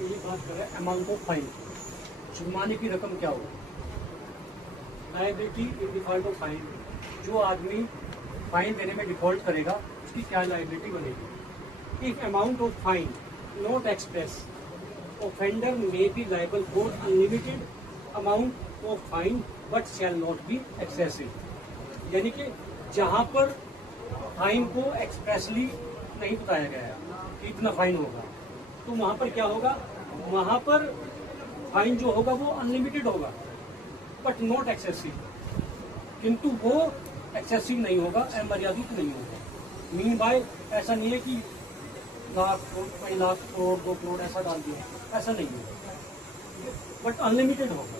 ये बात कर रहे हैं अमाउंट ऑफ फाइन, जुर्माने की रकम क्या होगी। Liability in default of fine, जो आदमी फाइन देने में डिफॉल्ट करेगा उसकी क्या लायबिलिटी बनेगी। If amount of fine not express, offender may be liable for unlimited amount of fine but shall not be excessive. यानी कि जहां पर फाइन को एक्सप्रेसली नहीं बताया गया है कि इतना फाइन होगा, तो वहां पर क्या होगा, वहां पर फाइन जो होगा वो अनलिमिटेड होगा बट नॉट एक्सेसिव, किंतु वो एक्सेसिव नहीं होगा, अमर्यादित नहीं होगा। मीन बाय ऐसा नहीं है कि लाख करोड़, 5 लाख करोड़, 2 करोड़ ऐसा डाल दिया, ऐसा नहीं होगा, बट अनलिमिटेड होगा।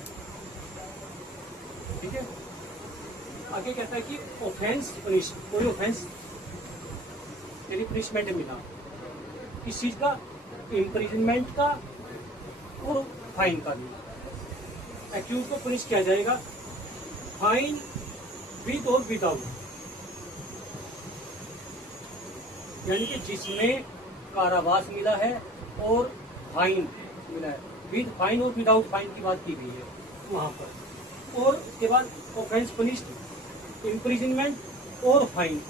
ठीक है। आगे कहता है कि ऑफेंस पनिश, कोई ऑफेंस यानी पनिशमेंट मिला किस चीज का, इम्प्रिजनमेंट का और फाइन का भी। एक्यूज को पनिश किया जाएगा फाइन विद और विदाउट, यानी कि जिसमें कारावास मिला है और फाइन मिला है, विद फाइन और विदाउट फाइन की बात की गई है वहां पर। और उसके बाद ऑफेंस पनिश्ड इम्प्रिजनमेंट और फाइन,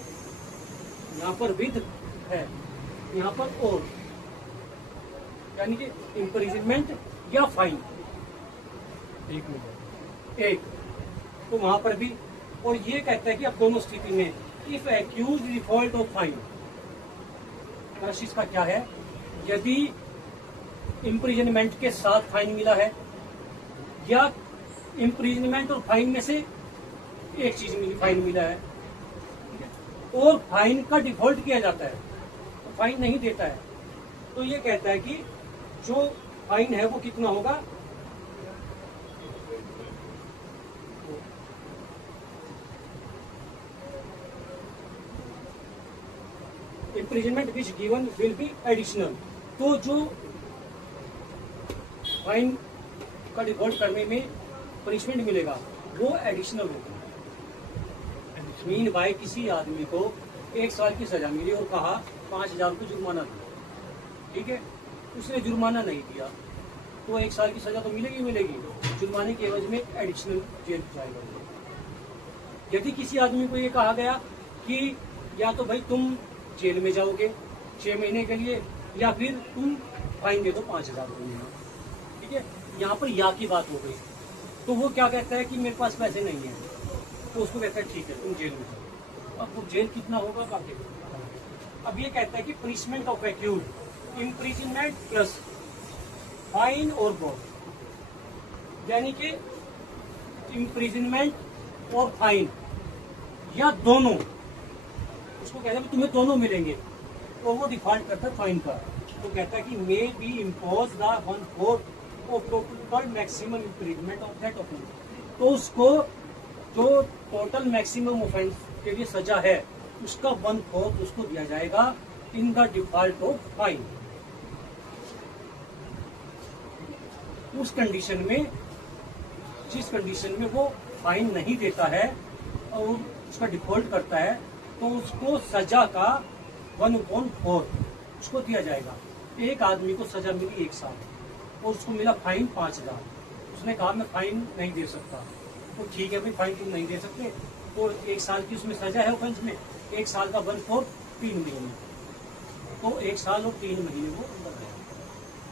यहाँ पर विद है, यहाँ पर और, यानी कि इम्प्रिजनमेंट या फाइन एक मिनट एक, तो वहां पर भी। और ये कहता है कि अब दोनों स्थिति में if accused default of fine, इसका क्या है, यदि इम्प्रिजनमेंट के साथ फाइन मिला है या इम्प्रिजनमेंट और फाइन में से एक चीज मिली, फाइन मिला है और फाइन का डिफॉल्ट किया जाता है तो फाइन नहीं देता है, तो ये कहता है कि जो फाइन है वो कितना होगा, imprisonment which given will be additional. तो जो फाइन का डिफॉल्ट करने में पनिशमेंट मिलेगा वो एडिशनल होगा। मीन बाय किसी आदमी को 1 साल की सजा मिली और कहा 5,000 को जुर्माना दिया, ठीक है, उसने जुर्माना नहीं दिया तो 1 साल की सजा तो मिलेगी मिलेगी, जुर्माने के एवज में एडिशनल जेल जाएगा। यदि किसी आदमी को ये कहा गया कि या तो भाई तुम जेल में जाओगे 6 महीने के लिए या फिर तुम फाइन दे दो 5,000 रुपये, ठीक है, यहाँ पर या की बात हो गई, तो वो क्या कहता है कि मेरे पास पैसे नहीं है, तो उसको कहता है ठीक है तुम जेल में जाओ। अब वो जेल कितना होगा बाकी। अब ये कहता है कि punishment of accused, imprisonment plus fine और बॉन्ड, यानी कि इम्प्रिजनमेंट और फाइन या दोनों, उसको कहते हैं तुम्हें दोनों मिलेंगे, तो वो डिफॉल्ट करता है फाइन का, तो कहता है कि may be impose the 1/4 of total maximum imprisonment of that offence. तो उसको जो टोटल मैक्सिमम ऑफेंस के लिए सजा है उसका 1/4 उसको दिया जाएगा in the default of fine. उस कंडीशन में, जिस कंडीशन में वो फाइन नहीं देता है और उसका डिफॉल्ट करता है, तो उसको सजा का 1/4 उसको दिया जाएगा। एक आदमी को सजा मिली 1 साल और उसको मिला फाइन 5,000, उसने कहा मैं फाइन नहीं दे सकता, तो ठीक है भाई फाइन तुम नहीं दे सकते, तो 1 साल की उसमें सजा है ऑफेंस में, 1 साल का 1/4 3 महीने, तो 1 साल और 3 महीने वो